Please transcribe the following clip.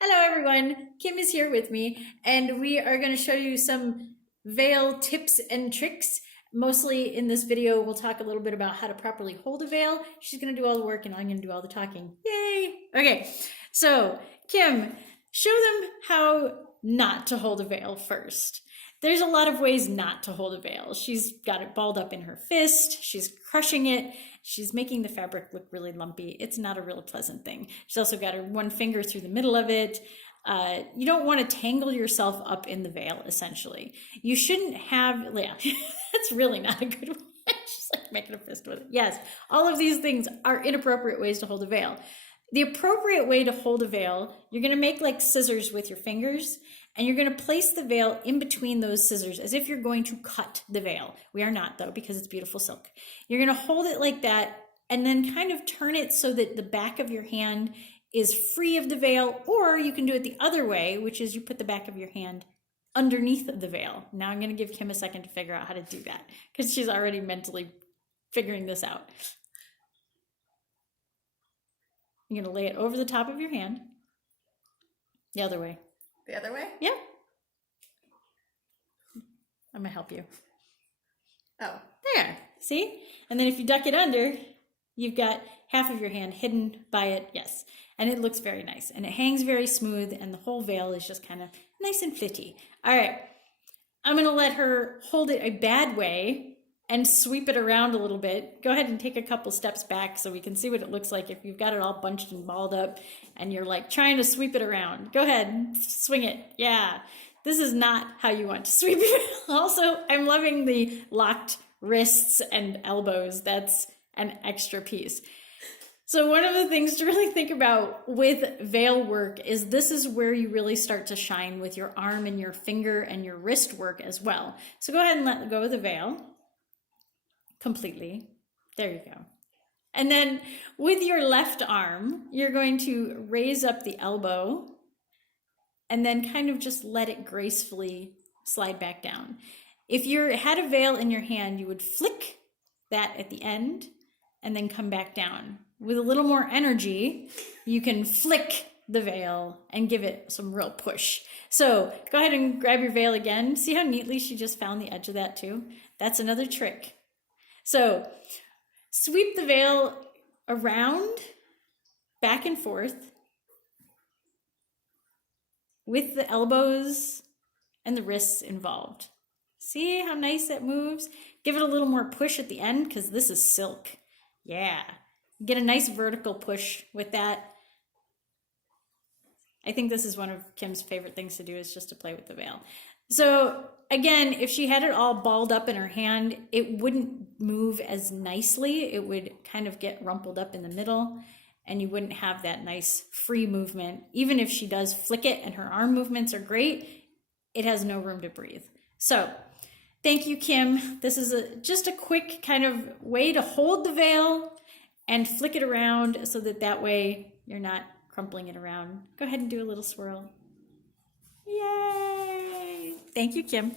Hello everyone, Kim is here with me and we are going to show you some veil tips and tricks. Mostly in this video we'll talk a little bit about how to properly hold a veil. She's going to do all the work and I'm going to do all the talking. Yay! Okay, so Kim, show them how not to hold a veil first. There's a lot of ways not to hold a veil. She's got it balled up in her fist, she's crushing it, she's making the fabric look really lumpy. It's not a real pleasant thing. She's also got her one finger through the middle of it. You don't want to tangle yourself up in the veil, essentially. You shouldn't have, yeah, that's really not a good one. She's like making a fist with it. Yes, all of these things are inappropriate ways to hold a veil. The appropriate way to hold a veil, you're going to make like scissors with your fingers, and you're going to place the veil in between those scissors as if you're going to cut the veil. We are not, though, because it's beautiful silk. You're going to hold it like that and then kind of turn it so that the back of your hand is free of the veil, or you can do it the other way, which is you put the back of your hand underneath the veil. Now I'm going to give Kim a second to figure out how to do that because she's already mentally figuring this out. You're going to lay it over the top of your hand. The other way. The other way? Yeah. I'm going to help you. Oh. There. See? And then if you duck it under, you've got half of your hand hidden by it. Yes. And it looks very nice. And it hangs very smooth, and the whole veil is just kind of nice and flitty. All right. I'm going to let her hold it a bad way and sweep it around a little bit. Go ahead and take a couple steps back so we can see what it looks like if you've got it all bunched and balled up and you're like trying to sweep it around. Go ahead, swing it. Yeah, this is not how you want to sweep it. Also, I'm loving the locked wrists and elbows. That's an extra piece. So one of the things to really think about with veil work is this is where you really start to shine with your arm and your finger and your wrist work as well. So go ahead and let go of the veil. Completely. There you go. And then with your left arm, you're going to raise up the elbow and then kind of just let it gracefully slide back down. If you had a veil in your hand, you would flick that at the end and then come back down. With a little more energy, you can flick the veil and give it some real push. So go ahead and grab your veil again. See how neatly she just found the edge of that too? That's another trick. So sweep the veil around, back and forth, with the elbows and the wrists involved. See how nice that moves? Give it a little more push at the end because this is silk. Yeah, get a nice vertical push with that. I think this is one of Kim's favorite things to do, is just to play with the veil. So again, if she had it all balled up in her hand, it wouldn't move as nicely. It would kind of get rumpled up in the middle and you wouldn't have that nice free movement. Even if she does flick it and her arm movements are great, it has no room to breathe. So thank you, Kim. This is just a quick kind of way to hold the veil and flick it around so that way you're not crumpling it around. Go ahead and do a little swirl. Yay! Thank you, Kim.